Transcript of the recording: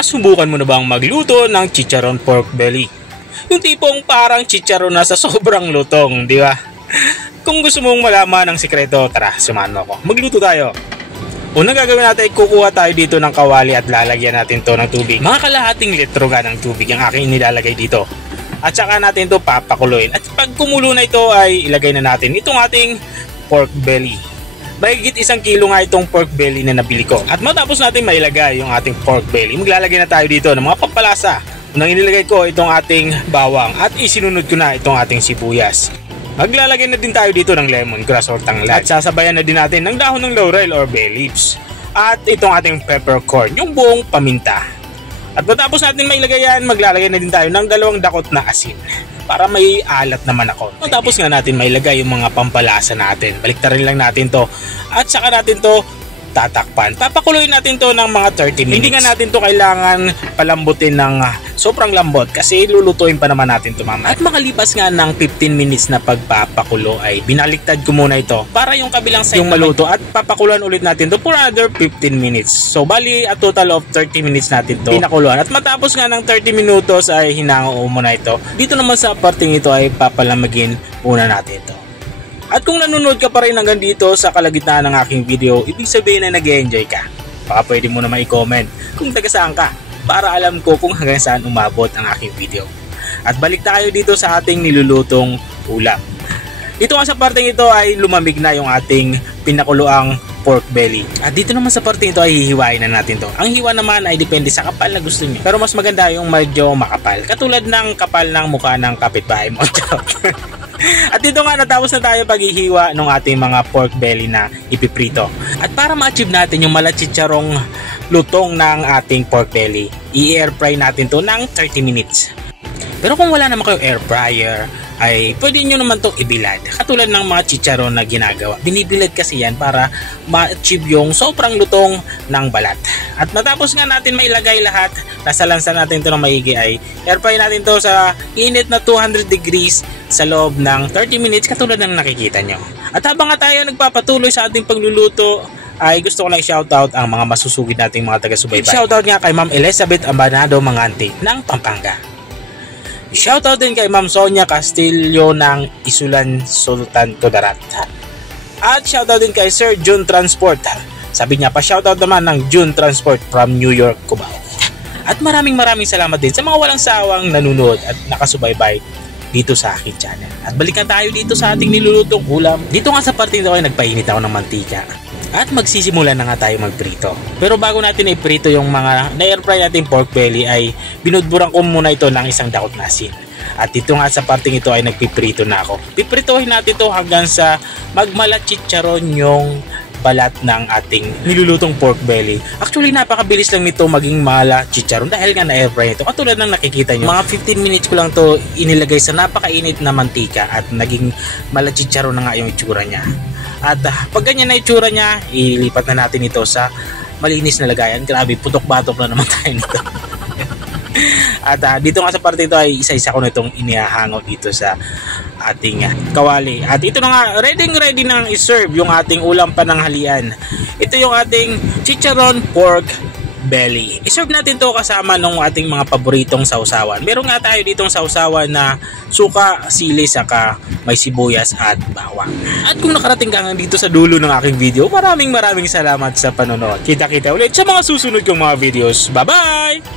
Subukan mo na bang magluto ng chicharon pork belly? Yung tipong parang chicharon na sa sobrang lutong, di ba? Kung gusto mong malaman ang sikreto, tara, samahan mo ako. Magluto tayo. Unang gagawin natin, kukuha tayo dito ng kawali at lalagyan natin to ng tubig. Mga kalahating litro ng tubig ang aking nilalagay dito. At saka natin to papakuluin. At pag kumulo na ito ay ilagay na natin itong ating pork belly. Mahigit 1 kilo nga itong pork belly na nabili ko. At matapos natin mailagay yung ating pork belly, maglalagay na tayo dito ng mga pampalasa. Unang inilagay ko itong ating bawang at isinunod ko na itong ating sibuyas. Maglalagay na din tayo dito ng lemongrass or tanglad. At sasabayan na din natin ng dahon ng laurel or bay leaves. At itong ating peppercorn, yung buong paminta. At matapos natin mailagay yan, maglalagay na din tayo ng 2 dakot na asin. Para may alat naman ako. Matapos nga natin mailagay yung mga pampalasa natin, baliktarin lang natin to at saka natin to tatakpan. Papakuloyin natin to ng mga 30 minutes. Hindi nga natin to kailangan palambutin ng sobrang lambot kasi lulutuin pa naman natin to mamaya. At makalipas nga ng 15 minutes na pagpapakulo ay binaliktad ko muna ito para yung kabilang side yung maluto at papakuluan ulit natin to for another 15 minutes. So bali a total of 30 minutes natin to pinakuluan. At matapos nga ng 30 minutos ay hinangoo muna ito. Dito naman sa parting ito ay papalamagin muna natin ito. At kung nanonood ka pa rin hanggang dito sa kalagitnaan ng aking video, ibig sabihin na nag-e-enjoy ka. Baka pwede mo naman i-comment kung taga saan ka para alam ko kung hanggang saan umabot ang aking video. At balik tayo dito sa ating nilulutong ulam. Dito nga sa parteng ito ay lumamig na yung ating pinakuluang pork belly. At dito naman sa parteng ito ay hihiwain na natin to. Ang hiwa naman ay depende sa kapal na gusto niyo. Pero mas maganda yung medyo makapal. Katulad ng kapal ng mukha ng kapitbahay mo. At dito nga natapos na tayo paghihiwa ng ating mga pork belly na ipiprito. At para ma-achieve natin yung malatsitsarong lutong ng ating pork belly, i-air fry natin to ng 30 minutes. Pero kung wala naman kayo air fryer, ay pwede nyo naman itong ibilad. Katulad ng mga chicharon na ginagawa. Binibilad kasi yan para ma-achieve yung sobrang lutong ng balat. At matapos nga natin mailagay lahat, nasa lansa natin ito ng maigi ay air fry natin to sa init na 200 degrees sa loob ng 30 minutes katulad ng nakikita nyo. At habang nga tayo nagpapatuloy sa ating pagluluto, ay gusto ko lang shoutout ang mga masusugid nating mga taga-subaybay. Shoutout nga kay Ma'am Elizabeth Ambanado Mangante ng Pampanga. Shoutout din kay Ma'am Sonia Castillo ng Isulan, Sultan Kudarat. At shoutout din kay Sir June Transport. Sabi niya pa shoutout naman ng June Transport from New York, Cubao. At maraming salamat din sa mga walang sawang nanonood at nakasubaybay dito sa aking channel. At balikan tayo dito sa ating nilulutong ulam. Dito nga sa parte nito ay nagpainit ako ng mantika. At magsisimula na nga tayo magprito. Pero bago natin iprito yung mga na-air fry natin pork belly ay binudburan ko muna ito ng 1 dakot na asin. At dito nga sa parting ito ay nagpiprito na ako. Pipritohin natin ito hanggang sa magmalatsitsaron yung balat ng ating nilulutong pork belly. Actually napakabilis lang nito maging malatsitsaron dahil nga na-air fry ito. Katulad ng nakikita nyo, mga 15 minutes ko lang to inilagay sa napakainit na mantika at naging malatsitsaron na nga yung itsura niya. At pag ganyan na itsura niya, ilipat na natin ito sa malinis na lagayan. Grabe, putok-batok na naman tayo nito. At dito nga sa parte ito ay isa-isa ko na itong inihahango dito sa ating kawali. At ito na nga, ready nang iserve yung ating ulam pananghalian. Ito yung ating chicharon pork belly. I-serve natin to kasama ng ating mga paboritong sausawan. Meron nga tayo ditong sausawan na suka, sili, saka may sibuyas at bawang. At kung nakarating ka nga dito sa dulo ng aking video, maraming salamat sa panonood. Kita-kita ulit sa mga susunod kong mga videos. Bye-bye!